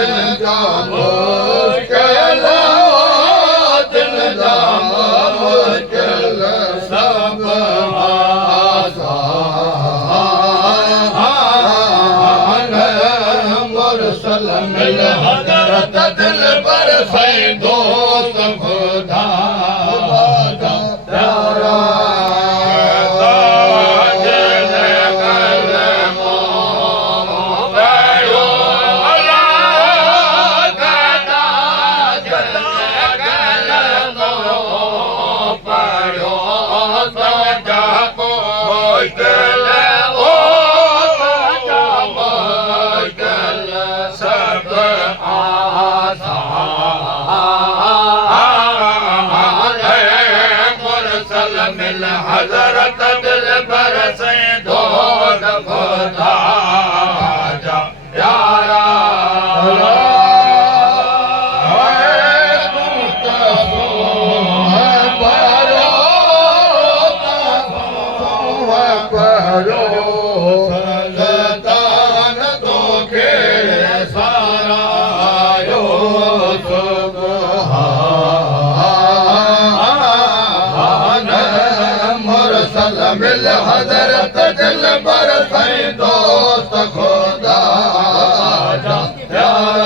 दिल जा मुश्किल दिल जा मुश्किल सब आसान मुरसल मिल हज़रत दिल पर से दोस्त खुदा का प्यारा हज़रत दिल पर से दोस्त खुदा जा प्यारा मिल हज़रत दिल पर से दोस्त खुदा जा प्यारा